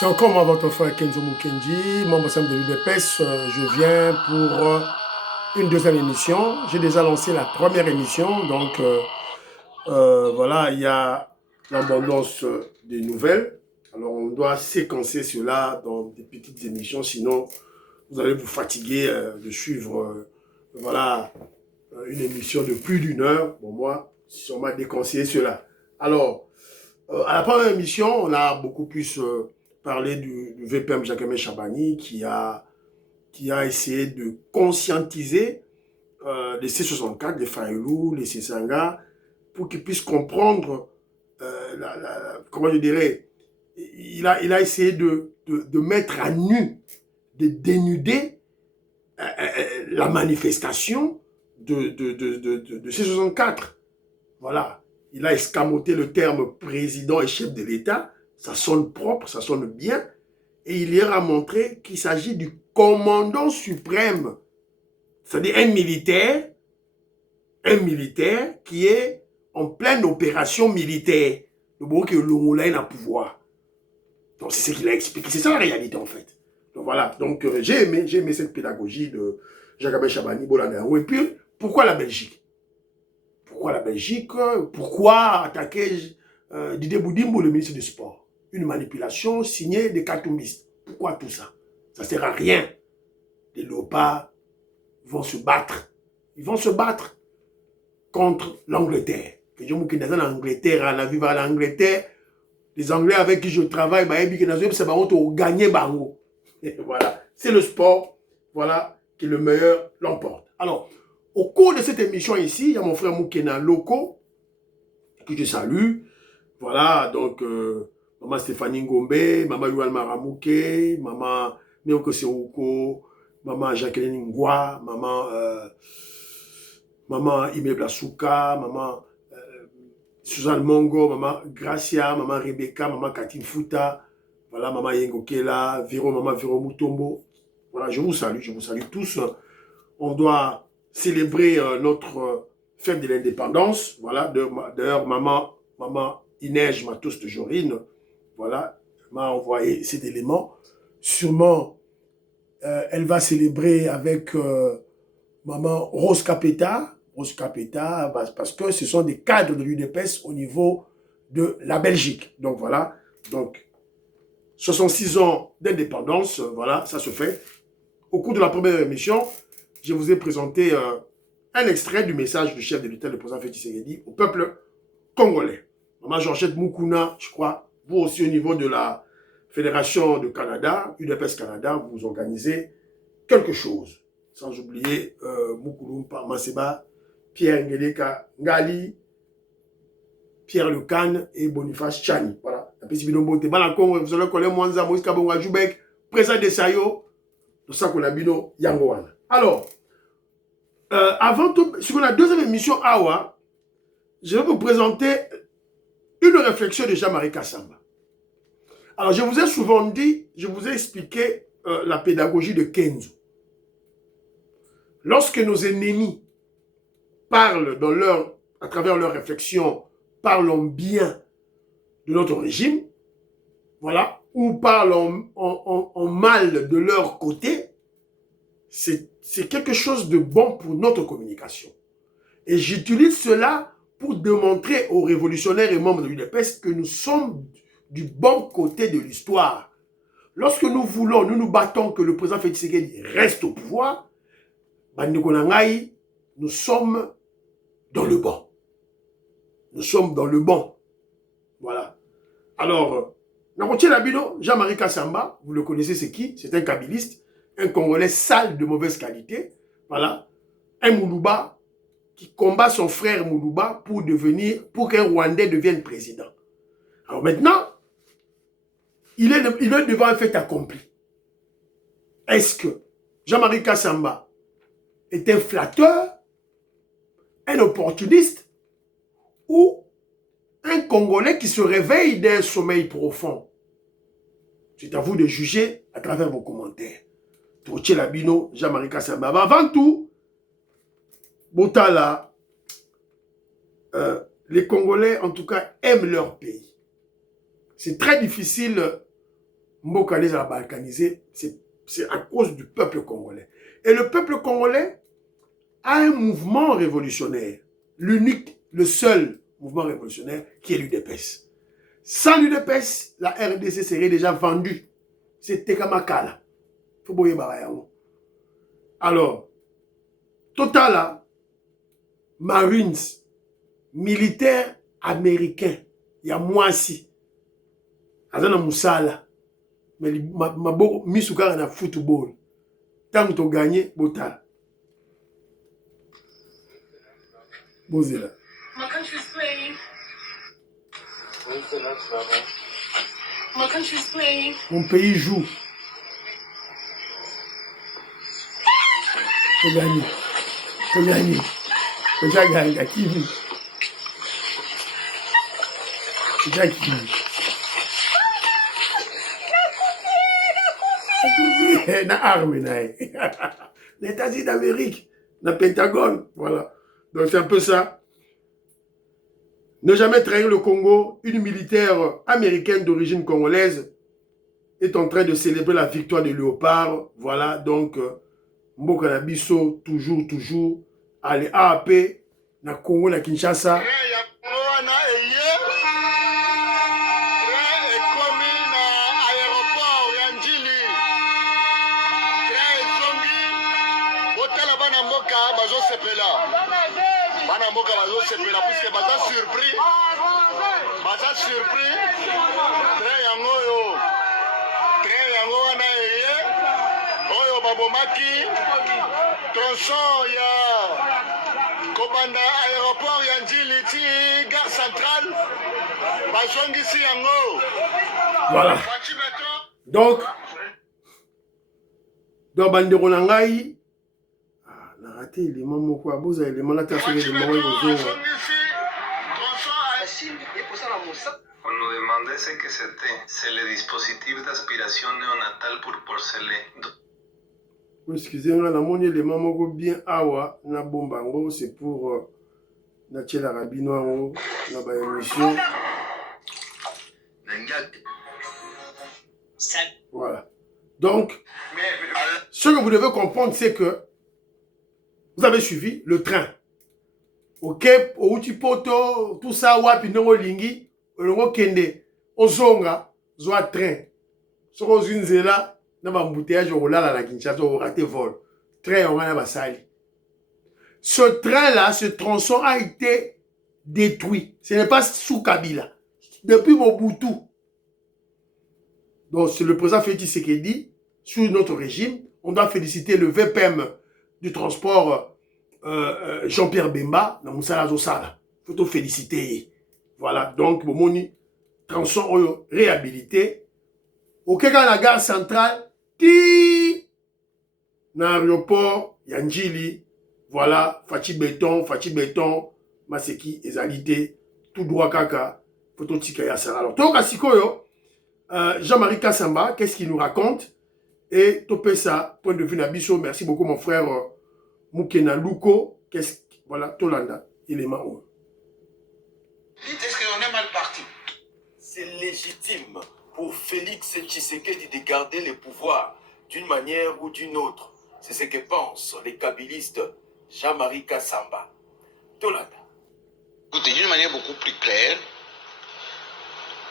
C'est encore moi, votre frère Kenzo Mukendi, membre simple de l'UDPS. Je viens pour une deuxième émission. J'ai déjà lancé la première émission, donc voilà, il y a l'abondance des nouvelles. Alors on doit séquencer cela dans des petites émissions, sinon vous allez vous fatiguer de suivre voilà, une émission de plus d'une heure. Bon, moi, si on m'a déconseillé cela. Alors, à la première émission, on a beaucoup plus parlé du VPM Jacques Chabani qui a essayé de conscientiser les C64, les Fayoulou, les Sessanga, pour qu'ils puissent comprendre, comment je dirais, il a essayé de mettre à nu, de dénuder la manifestation de C64. Voilà. Il a escamoté le terme président et chef de l'État. Ça sonne propre, ça sonne bien. Et il leur a montré qu'il s'agit du commandant suprême. C'est-à-dire un militaire qui est en pleine opération militaire. Le bon que l'Ongola est à pouvoir. Donc c'est ce qu'il a expliqué. C'est ça la réalité en fait. Donc voilà. Donc j'ai aimé cette pédagogie de Jacques Chabani Bolanao. Et puis, pourquoi la Belgique? Pourquoi la Belgique? Pourquoi attaquer Didier Boudimbo, le ministre du Sport? Une manipulation signée des cartoumistes. Pourquoi tout ça? Ça ne sert à rien. Les léopards vont se battre. Ils vont se battre contre l'Angleterre. Que je me dis dans l'Angleterre, on a vu à l'Angleterre, les Anglais avec qui je travaille, c'est gagner bango. Voilà. C'est le sport, voilà, qui le meilleur l'emporte. Alors, au cours de cette émission ici, il y a mon frère Moukena Loco, que je salue. Voilà, donc, maman Stéphanie Ngombe, maman Yuan Maramouke, maman Neoko Serouko, maman Jacqueline Ngwa, maman Ime Blasuka, maman Suzanne Mongo, maman Gracia, maman Rebecca, maman Katine Fouta, voilà, maman Yengo Kela, maman Viro Mutombo. Voilà, je vous salue tous. On doit célébrer notre fête de l'indépendance. Voilà, d'ailleurs, maman Inège Matos de Jorine, voilà, m'a envoyé cet élément. Sûrement, elle va célébrer avec maman Rose Capeta, parce que ce sont des cadres de l'UDPS au niveau de la Belgique. Donc voilà, donc 66 ans d'indépendance, voilà, ça se fait. Au cours de la première émission, je vous ai présenté un extrait du message du chef de l'État, le président Félix Tshisekedi, au peuple congolais. Maman Georgette Moukouna, je crois, vous aussi au niveau de la Fédération de Canada, UDPS Canada, vous organisez quelque chose. Sans oublier Moukoulou Maseba, Pierre Ngeleka Ngali, Pierre Lecan et Boniface Chani. Voilà. Vous allez connaître Mwanza, Moïse Kabonga Joubek, président de Sayo, de Sakolabino Yangoana. Alors, avant tout, sur la deuxième émission Awa, je vais vous présenter une réflexion de Jean-Marie Kassamba. Alors, je vous ai souvent dit, je vous ai expliqué la pédagogie de Kenzo. Lorsque nos ennemis parlent à travers leurs réflexions, parlent bien de notre régime, voilà, ou parlent en mal de leur côté, c'est quelque chose de bon pour notre communication. Et j'utilise cela pour démontrer aux révolutionnaires et membres de l'UDPS que nous sommes du bon côté de l'histoire. Lorsque nous nous battons que le président Félix Tshisekedi reste au pouvoir, nous sommes dans le bon. Nous sommes dans le bon. Voilà. Alors, Jean-Marie Kassamba, vous le connaissez, c'est qui? C'est un kabiliste, un Congolais sale de mauvaise qualité. Voilà. Un Moulouba qui combat son frère Moulouba pour qu'un Rwandais devienne président. Alors maintenant, il est devant un fait accompli. Est-ce que Jean-Marie Kassamba est un flatteur, un opportuniste ou un Congolais qui se réveille d'un sommeil profond? C'est à vous de juger à travers vos commentaires. Tourtier Labino, Jean-Marie Kassamba. Avant tout, Botala, les Congolais, en tout cas, aiment leur pays. C'est très difficile Mboka les a balkanisé, c'est à cause du peuple congolais. Et le peuple congolais a un mouvement révolutionnaire. L'unique, le seul mouvement révolutionnaire qui est l'UDPS. Sans l'UDPS, la RDC serait déjà vendue. C'était Kamakala. Alors, Total, Marines, militaires américains, il y a moi aussi. Azana Moussala. Mais Maboko Misukara na football. Tant que tu gagnes, Botal. Bozela. My country's playing. My country's playing. Mon pays joue. Tu gagnes. Tu gagnes. Tu gagnes. Qui vit? Tu gagnes qui vit? Na arme, les États-Unis d'Amérique, le Pentagone, voilà. Donc c'est un peu ça. Ne jamais trahir le Congo. Une militaire américaine d'origine congolaise est en train de célébrer la victoire de Léopard. Voilà, donc Mboka na biso, toujours. Allez, AAP, na Congo, na Kinshasa. Bana mboka bazo sepela puisque baza surpris train yango wana eye oyo babomaki tronçon ya kobanda aéroport ya Njili ti gare centrale bazongisi yango. Voilà. Donc bandeko na ngai raté élément moko aboza élément la terre de moi. On nous demandait ce que c'était. C'est le dispositif d'aspiration néonatale pour porcelet. Excusez-moi, la monnaie élément moko bien awa na bombango, c'est pour na tchela rabino na ba émission. Voilà. Donc, ce que vous devez comprendre, c'est que vous avez suivi le train. Ok, au Utipoto, tout ça, wapi nongo lingi, nongo kende, ozonga, zoa train. Soko zinzela, na ba embouteillage au lala la Kinshasa, au raté vol. Train, on a basali. Ce train-là, ce tronçon a été détruit. Ce n'est pas sous Kabila. Depuis Mobutu. Donc, c'est le président Félix Tshisekedi, sous notre régime, on doit féliciter le VPM du transport Jean-Pierre Bemba dans Moussala Zosala. Il faut féliciter. Voilà, donc, Bomoni, tronçon réhabilité. Au Keka, la gare centrale, qui dans l'aéroport, Yanjili, voilà, Fachi Béton, Maseki, Ezalité, tout droit kaka, photo tika yasara. Alors, Toka Sikoyo, Jean-Marie Kassamba, qu'est-ce qu'il nous raconte? Et topé ça, point de vue Nabiso, merci beaucoup mon frère Moukena Luko, voilà, Tolanda, élément 1. Est-ce qu'on est mal parti? C'est légitime pour Félix Tshisekedi de garder le pouvoir d'une manière ou d'une autre. C'est ce que pensent les kabylistes Jean-Marie Kassamba. Tolanda. Écoutez, d'une manière beaucoup plus claire,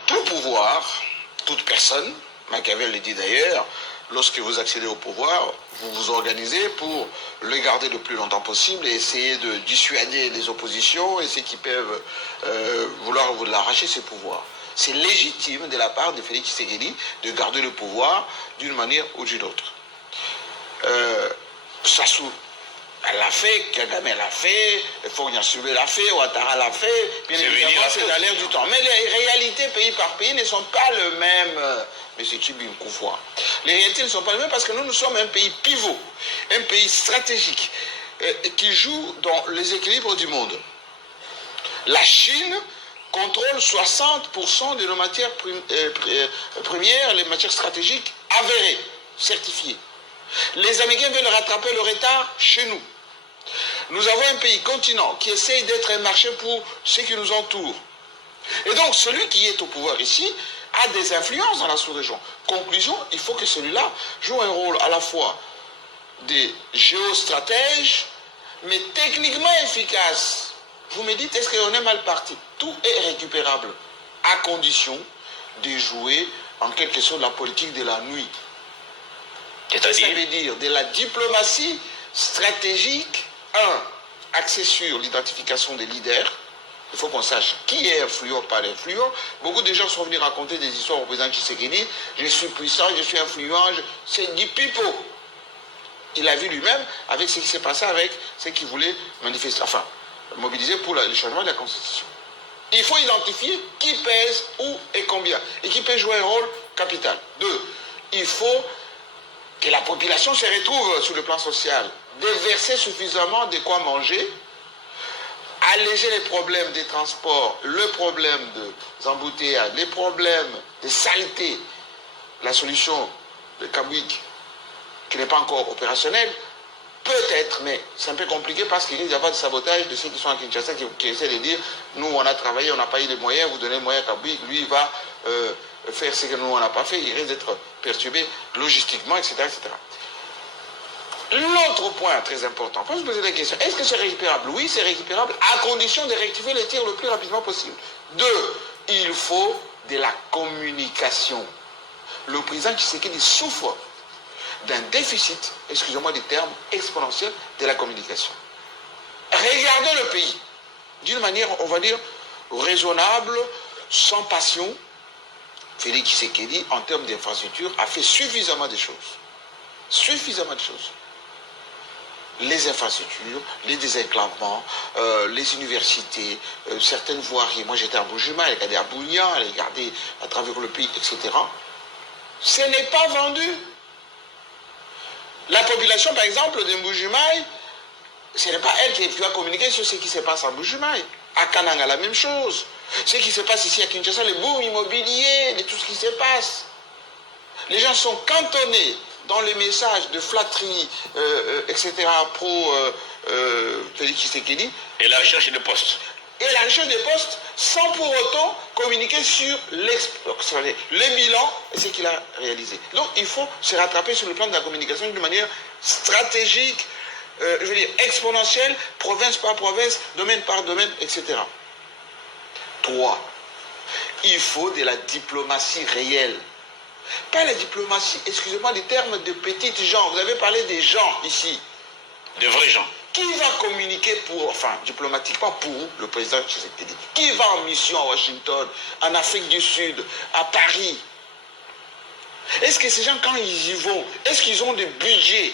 tout pouvoir, toute personne, Machiavel le dit d'ailleurs, lorsque vous accédez au pouvoir, vous vous organisez pour le garder le plus longtemps possible et essayer de dissuader les oppositions et ceux qui peuvent vouloir vous l'arracher, ce pouvoir. C'est légitime de la part de Félix Tshisekedi de garder le pouvoir d'une manière ou d'une autre. Sassou, elle l'a fait, Kagame l'a fait, Fognassube l'a fait, Ouattara l'a fait, bien évidemment c'est dans l'air du temps. Mais les réalités pays par pays ne sont pas les mêmes, M. Tchibi Nkoufouan. Les réalités ne sont pas les mêmes parce que nous sommes un pays pivot, un pays stratégique qui joue dans les équilibres du monde. La Chine contrôle 60% de nos matières premières, les matières stratégiques avérées, certifiées. Les Américains veulent rattraper le retard chez nous. Nous avons un pays continent qui essaye d'être un marché pour ceux qui nous entourent. Et donc celui qui est au pouvoir ici a des influences dans la sous-région. Conclusion, il faut que celui-là joue un rôle à la fois de géostratège, mais techniquement efficace. Vous me dites, est-ce qu'on est mal parti? Tout est récupérable, à condition de jouer en quelque sorte la politique de la nuit. C'est-à-dire? Ça veut dire de la diplomatie stratégique, axée sur l'identification des leaders. Il faut qu'on sache qui est influent, pas influent. Beaucoup de gens sont venus raconter des histoires au président Tshisekedi. Je suis puissant, je suis influent. C'est du pipeau. Il a vu lui-même avec ce qui s'est passé avec ceux qui voulaient manifester, enfin, mobiliser pour le changement de la Constitution. Il faut identifier qui pèse, où et combien. Et qui peut jouer un rôle capital. 2. Il faut que la population se retrouve sur le plan social. Déverser suffisamment de quoi manger, alléger les problèmes des transports, le problème des embouteillages, les problèmes des saletés. La solution de Kabouik, qui n'est pas encore opérationnelle, peut-être, mais c'est un peu compliqué parce qu'il risque d'y avoir du sabotage de ceux qui sont à Kinshasa qui essaient de dire nous on a travaillé, on n'a pas eu les moyens, vous donnez les moyens à Kabouik, lui il va faire ce que nous on n'a pas fait, il risque d'être perturbé logistiquement, etc. etc. L'autre point très important, faut se poser la question, est-ce que c'est récupérable? Oui, c'est récupérable à condition de rectifier les tirs le plus rapidement possible. 2. Il faut de la communication. Le président Tshisekedi souffre d'un déficit, excusez-moi du terme, exponentiel de la communication. Regardez le pays d'une manière, on va dire, raisonnable, sans passion. Félix Tshisekedi, en termes d'infrastructure, a fait suffisamment de choses. Suffisamment de choses. Les infrastructures, les désenclavements, les universités, certaines voiries. Moi j'étais à Bujumaï, j'ai regardé à Bounia, j'ai regardé à travers le pays, etc. Ce n'est pas vendu. La population, par exemple, de Mbujimaï, ce n'est pas elle qui va communiquer sur ce qui se passe à Mbujimaï. À Kananga, la même chose. Ce qui se passe ici à Kinshasa, le boom immobilier, de tout ce qui se passe. Les gens sont cantonnés dans les messages de flatterie, etc., pro Félix Tshisekedi. Et la recherche de postes. Et la recherche des postes sans pour autant communiquer sur le bilan et ce qu'il a réalisé. Donc il faut se rattraper sur le plan de la communication d'une manière stratégique, je veux dire exponentielle, province par province, domaine par domaine, etc. 3. Il faut de la diplomatie réelle. Pas la diplomatie, excusez-moi, des termes de petites gens. Vous avez parlé des gens ici. De vrais gens. Qui va communiquer pour, enfin, diplomatiquement pour le président Tshisekedi? Qui va en mission à Washington, en Afrique du Sud, à Paris? Est-ce que ces gens, quand ils y vont, est-ce qu'ils ont des budgets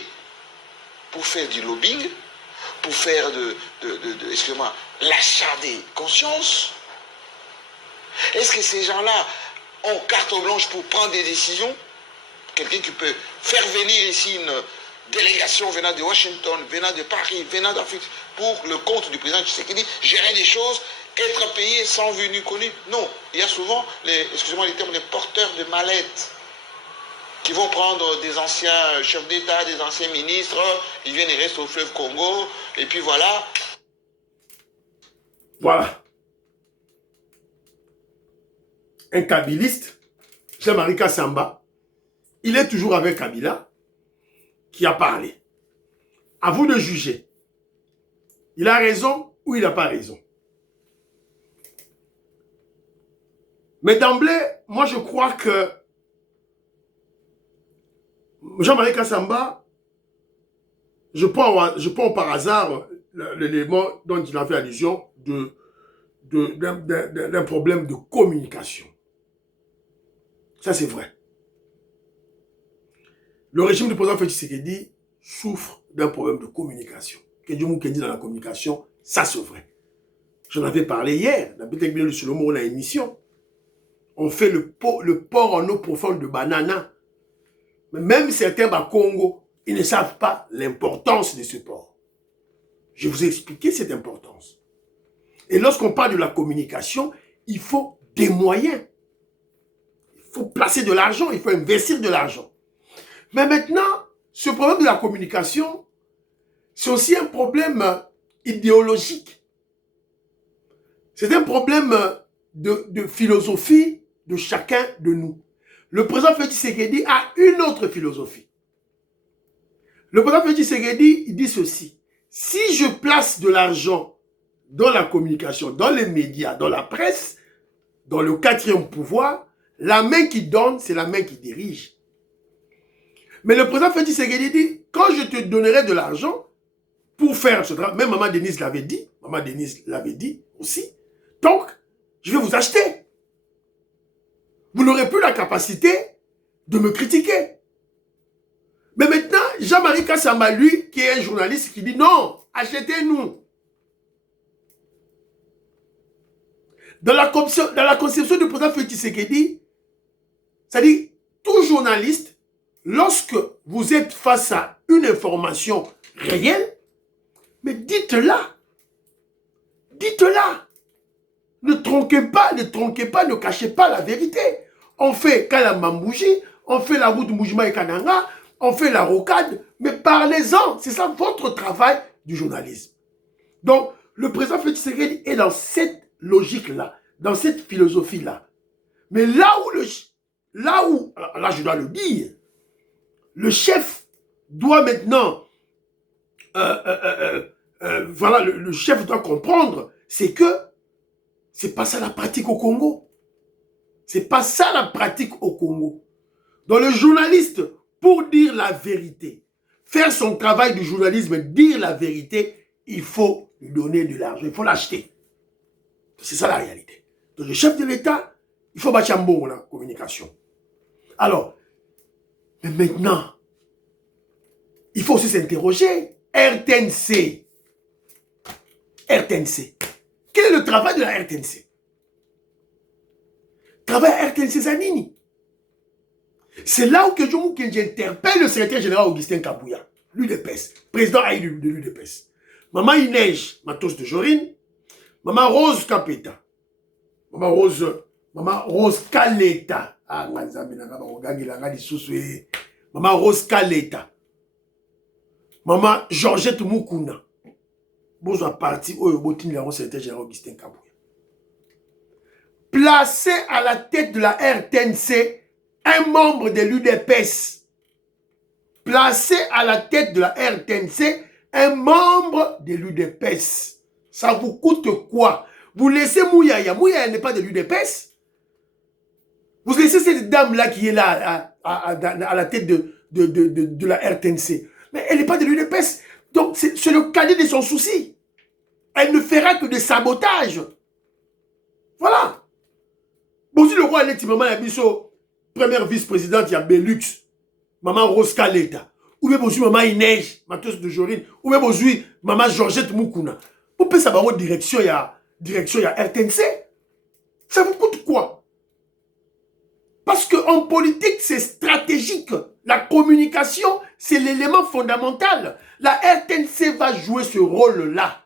pour faire du lobbying, pour faire excusez-moi, l'achat des consciences? Est-ce que ces gens-là ont carte blanche pour prendre des décisions? Quelqu'un qui peut faire venir ici une délégation venant de Washington, venant de Paris, venant d'Afrique, pour le compte du président Tshisekedi, gérer des choses, être payé sans vue ni connu. Non, il y a souvent, excusez-moi les termes, les porteurs de mallettes qui vont prendre des anciens chefs d'État, des anciens ministres, ils viennent et restent au fleuve Congo, et puis voilà. Voilà. Un kabiliste, Jean-Marie Kassamba, il est toujours avec Kabila, qui a parlé. À vous de juger. Il a raison ou il n'a pas raison. Mais d'emblée, moi je crois que Jean-Marie Kassamba, je prends par hasard l'élément dont il a fait allusion d'un problème de communication. Ça c'est vrai. Le régime du président Félix Tshisekedi souffre d'un problème de communication. Que Dieu nous dit dans la communication, ça c'est vrai. J'en avais parlé hier, dans Peut-être bien le Solomon, on a une émission. On fait le port en eau profonde de banana. Mais même certains Congo, ils ne savent pas l'importance de ce port. Je vous ai expliqué cette importance. Et lorsqu'on parle de la communication, il faut des moyens. Il faut placer de l'argent, il faut investir de l'argent. Mais maintenant, ce problème de la communication, c'est aussi un problème idéologique. C'est un problème de philosophie de chacun de nous. Le président Félix Tshisekedi a une autre philosophie. Le président Félix Tshisekedi, il dit ceci. Si je place de l'argent dans la communication, dans les médias, dans la presse, dans le 4e pouvoir, la main qui donne, c'est la main qui dirige. Mais le président Félix Tshisekedi dit, quand je te donnerai de l'argent pour faire ce travail, même Maman Denise l'avait dit aussi, donc, je vais vous acheter. Vous n'aurez plus la capacité de me critiquer. Mais maintenant, Jean-Marie Kassamba, lui, qui est un journaliste, qui dit non, achetez-nous. Dans la conception du président Félix Tshisekedi, c'est-à-dire, tout journaliste, lorsque vous êtes face à une information réelle, mais dites-la. Dites-la. Ne tronquez pas, ne cachez pas la vérité. On fait Kalamambouji, on fait la route Moujima et Kananga, on fait la rocade, mais parlez-en. C'est ça votre travail du journalisme. Donc, le président Félix Tshisekedi est dans cette logique-là, dans cette philosophie-là. Mais là je dois le dire, le chef doit maintenant, voilà, le chef doit comprendre, c'est que c'est pas ça la pratique au Congo. C'est pas ça la pratique au Congo. Donc le journaliste, pour dire la vérité, faire son travail du journalisme, dire la vérité, il faut lui donner de l'argent, il faut l'acheter. C'est ça la réalité. Donc le chef de l'État, il faut battre un bon la communication. Alors, mais maintenant, il faut aussi s'interroger. RTNC. Quel est le travail de la RTNC? Travail à RTNC Zanini. C'est là où j'interpelle le secrétaire général Augustin Kabouya, l'UDPS, président de l'UDPS. Maman Inej Matos de Jorine, Maman Rose Kapeta, Maman Rose Kaleta. Ah, Maman Rose Kaleta. Maman Georgette Moukouna. Bonjour parti au botin de secrétaire général Augustin Kabouya. Placé à la tête de la RTNC un membre de l'UDPS. Placé à la tête de la RTNC un membre de l'UDPS. Ça vous coûte quoi? Vous laissez Mouyaya. Mouyaya n'est pas de l'UDPS. Vous laissez cette dame-là qui est là à la tête de la RTNC. Mais elle n'est pas de l'UDPS. Donc c'est le cadet de son souci. Elle ne fera que des sabotages. Voilà. Bon, si le roi est maman Yabiso, première vice-présidente, il y a Belux, maman Rose Kaleta, ou bien bonjour maman Inej, Matos de Jorine, ou bien bonjour maman Georgette Moukouna. Vous pouvez savoir votre direction, il y a RTNC. Ça vous coûte quoi? Parce qu'en politique, c'est stratégique. La communication, c'est l'élément fondamental. La RTNC va jouer ce rôle-là.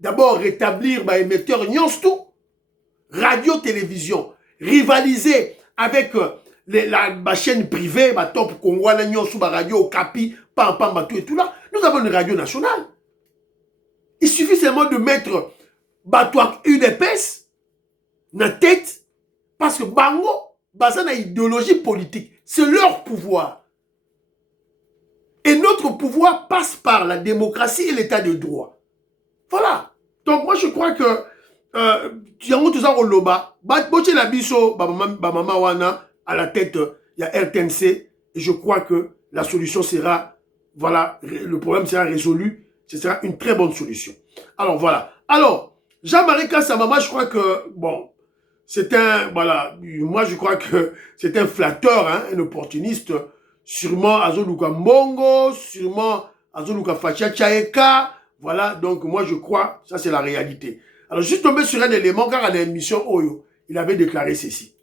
D'abord, rétablir émetteur Nyonstou, radio-télévision, rivaliser avec la chaîne privée, Top Congo, Nyonstou, Radio Okapi, Pam Batou et tout là. Nous avons une radio nationale. Il suffit seulement de mettre Batouak UDPS dans la tête, parce que Bango, basé dans l'idéologie politique, c'est leur pouvoir. Et notre pouvoir passe par la démocratie et l'état de droit. Voilà. Donc moi je crois que à la tête, il y a RTNC, et je crois que la solution sera, voilà, le problème sera résolu, ce sera une très bonne solution. Alors voilà. Alors, Jean-Marie Kassamba, je crois que, bon, c'est un, voilà, moi je crois que c'est un flatteur, hein, un opportuniste, sûrement Azoluka Mbongo, sûrement Azoluka Facha Chaeka, voilà, donc moi je crois, ça c'est la réalité. Alors juste tomber sur un élément, car à l'émission Oyo, il avait déclaré ceci.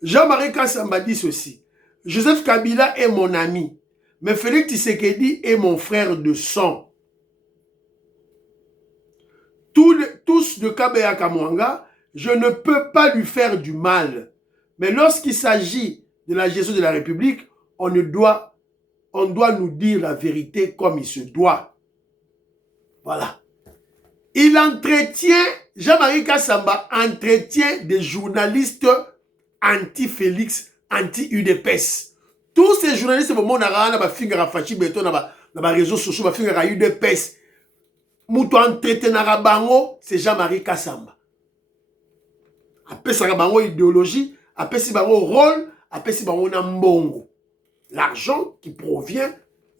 Jean-Marie Kassamba dit ceci. Joseph Kabila est mon ami, mais Félix Tshisekedi est mon frère de sang. Tous de Kabeya Kamwanga, je ne peux pas lui faire du mal. Mais lorsqu'il s'agit de la gestion de la République, on doit nous dire la vérité comme il se doit. Voilà. Il entretient, Jean-Marie Kassamba entretient des journalistes anti-Félix, anti-UDPS. Tous ces journalistes, on a fait un Fachi Beto, dans les réseaux sociaux, on a fait un UDPS. Mouton traité na bango, c'est Jean-Marie Kassamba. Après ça, bango idéologie, après ça, bango rôle, après ça, bango mbongo. L'argent qui provient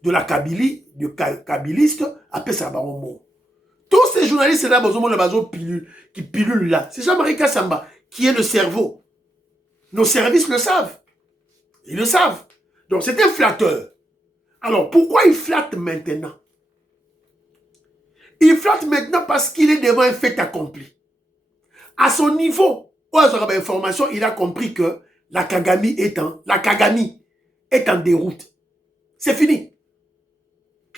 de la Kabylie, du kabiliste, après ça, bango mbongo. Tous ces journalistes là, qui pilulent là, c'est Jean-Marie Kassamba qui est le cerveau. Nos services le savent. Ils le savent. Donc c'est un flatteur. Alors pourquoi il flatte maintenant? Il flatte maintenant parce qu'il est devant un fait accompli. À son niveau, information, il a compris que la Kagami est en déroute. C'est fini.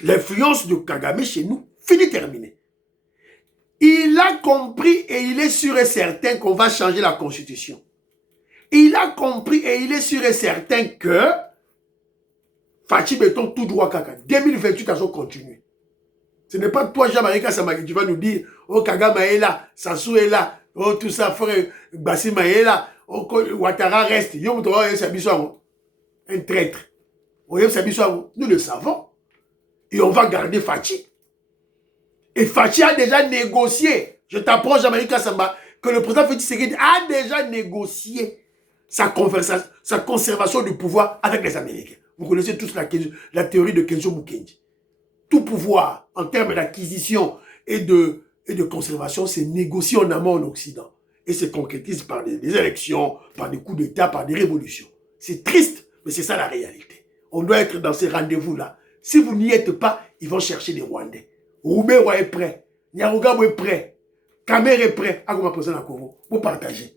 L'influence de Kagame chez nous, fini, terminé. Il a compris et il est sûr et certain qu'on va changer la constitution. Il a compris et il est sûr et certain que Fachi Beton tout droit Kaka. 2028 à son continuer. Ce n'est pas toi, Jean-Marie Kassamba, qui va nous dire, oh, Kagame est là, Sassou est là, oh, tout ça, frère, Bassima est là, oh, Ouattara reste. Un traître. Nous le savons. Et on va garder Fachi. Et Fachi a déjà négocié. Je t'apprends, Jean-Marie Kassamba, que le président Félix Tshisekedi a déjà négocié sa conservation du pouvoir avec les Américains. Vous connaissez tous la théorie de Kenzo Mukendi. Tout pouvoir, en termes d'acquisition et de conservation, c'est négocié en amont en Occident. Et se concrétise par des élections, par des coups d'État, par des révolutions. C'est triste, mais c'est ça la réalité. On doit être dans ces rendez-vous-là. Si vous n'y êtes pas, ils vont chercher des Rwandais. Roubaix est prêt. Nyarugabo est prêt. Kamer est prêt. À comment présenter à Congo. Vous partagez.